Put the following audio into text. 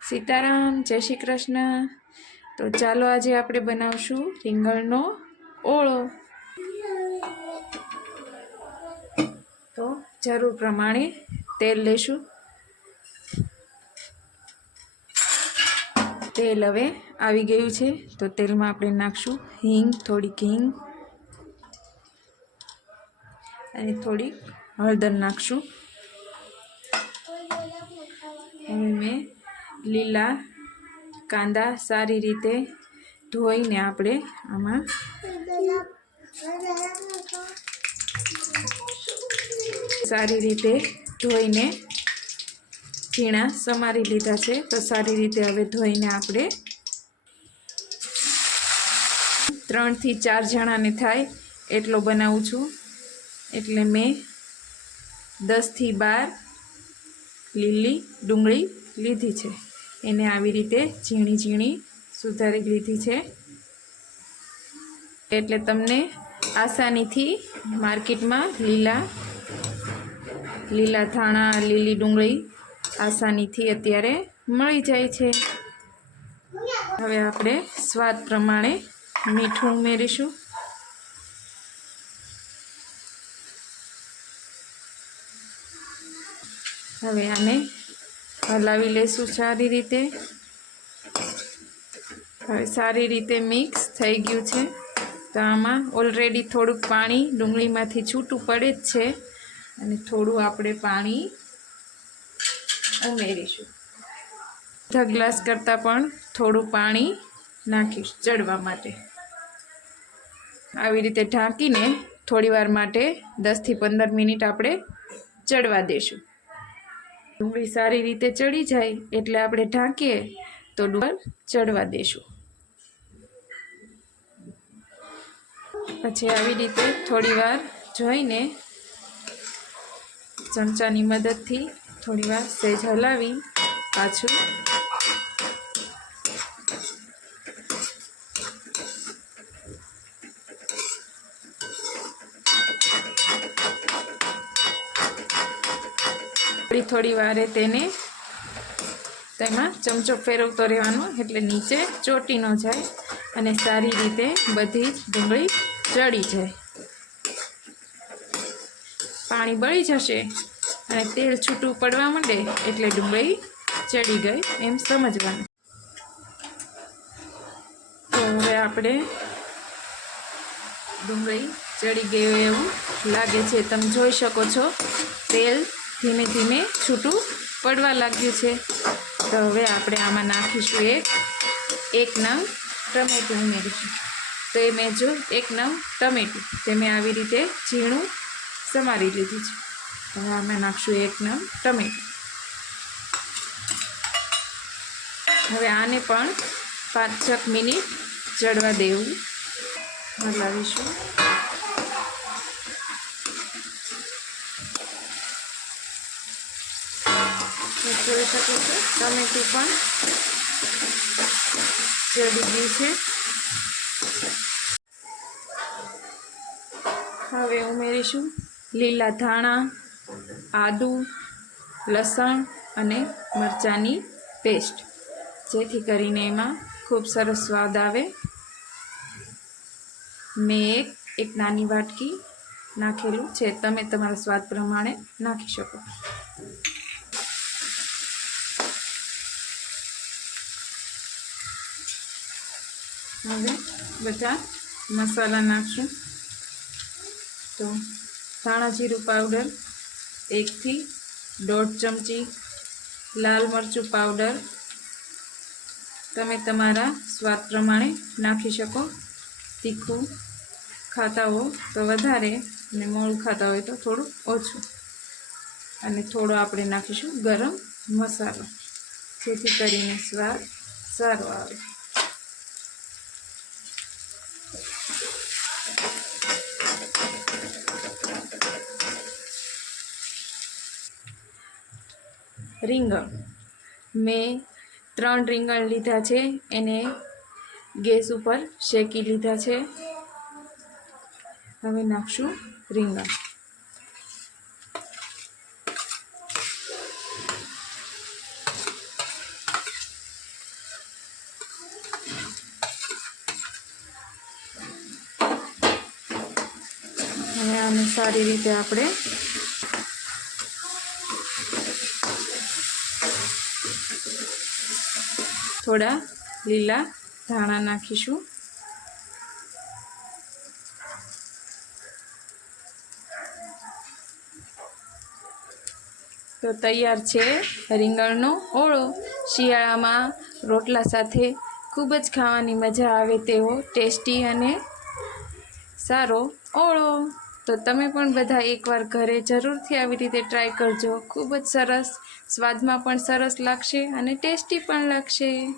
સીતારામ, જય શ્રી કૃષ્ણ. તો ચાલો આજે આપણે બનાવશું રીંગણનો ઓળો. તો જરૂર પ્રમાણે તેલ લેશું. તેલ હવે આવી ગયું છે તો તેલમાં આપણે નાખશું હિંગ, થોડીક હિંગ અને થોડીક હળદર નાખશું. હવે મેં લીલા કાંદા સારી રીતે ધોઈને આપણે આમાં સારી રીતે ધોઈને ઝીણા સમારી લીધા છે. તો સારી રીતે હવે ધોઈને આપણે 3 થી 4 જણાને થાય એટલો બનાવું છું. એટલે મેં 10 થી 12 લીલી ડુંગળી લીધી છે. એને આવી રીતે ઝીણી ઝીણી સુધારી લીધી છે. એટલે તમને આસાનીથી માર્કેટમાં લીલા ધાણા, લીલી ડુંગળી આસાનીથી અત્યારે મળી જાય છે. હવે આપણે સ્વાદ પ્રમાણે મીઠું ઉમેરીશું. હવે આને હલાવી લેશું સારી રીતે. હવે સારી રીતે મિક્સ થઈ ગયું છે. તો આમાં ઓલરેડી થોડુંક પાણી ડુંગળીમાંથી છૂટું પડે જ છે અને થોડું આપણે પાણી ઉમેરીશું. અડધા ગ્લાસ કરતાં પણ થોડું પાણી નાખીશું ચડવા માટે. આવી રીતે ઢાંકીને થોડીવાર માટે 10 થી 15 મિનિટ આપણે ચડવા દઈશું. ડુંગળી સારી રીતે ચડી જાય એટલે આપણે ઢાંકીએ તો ડુંગળી ચડવા દઈશું. પછી આવી રીતે થોડીવાર જોઈને ચમચાની મદદથી થોડીવાર સહેજ હલાવી પાછું થોડી વારે તેને તેમાં ચમચો ફેરવતો રહેવાનો એટલે નીચે ચોંટી ન જાય અને સારી રીતે બધી જ ડુંગળી ચડી જાય. પાણી બળી જશે અને તેલ છૂટું પડવા માંડે એટલે ડુંગળી ચડી ગઈ એમ સમજવાનું. તો હવે આપણે ડુંગળી ચડી ગયું એવું લાગે છે. તમે જોઈ શકો છો તેલ ધીમે ધીમે છૂટું પડવા લાગ્યું છે. તો હવે આપણે આમાં નાખીશું એક નંગ ટમેટું ઉમેરીશું. તો એ મેં જો 1 નંગ ટમેટું તે મેં આવી રીતે ઝીણું સમારી લીધું છે. હવે આમાં નાખશું 1 નંગ ટમેટું. હવે આને પણ 5-6 મિનિટ ચડવા દેવું હલાવીશું. જોઈ શકો છો ટમેટું પણ ચડી ગયું છે. હવે ઉમેરીશું લીલા ધાણા, આદુ, લસણ અને મરચાંની પેસ્ટ, જેથી કરીને એમાં ખૂબ સરસ સ્વાદ આવે. મેં એક નાની વાટકી નાખેલું છે. તમે તમારા સ્વાદ પ્રમાણે નાખી શકો. હવે બધા મસાલા નાખશું. તો ધાણા જીરું પાવડર 1 થી 1.5 ચમચી, લાલ મરચું પાવડર તમે તમારા સ્વાદ પ્રમાણે નાખી શકો. તીખું ખાતા હો તો વધારે અને મોળું ખાતા હોય તો થોડું ઓછું. અને થોડો આપણે નાખીશું ગરમ મસાલો, જેથી કરીને સ્વાદ સારો આવે. રીંગણ મેં 3 રીંગણ લીધા છે. એને ગેસ ઉપર શેકી લીધા છે. હવે નાખશું રીંગણ. સારી રીતે આપણે થોડા લીલા ધાણા નાખીશું. તો તૈયાર છે રીંગણનો ઓળો. શિયાળામાં રોટલા સાથે ખૂબ જ ખાવાની મજા આવે તેવો ટેસ્ટી અને સારો ઓળો. તો તમે પણ બધા એકવાર ઘરે જરૂરથી આવી રીતે ટ્રાય કરજો. ખૂબ જ સરસ, સ્વાદમાં પણ સરસ લાગશે અને ટેસ્ટી પણ લાગશે.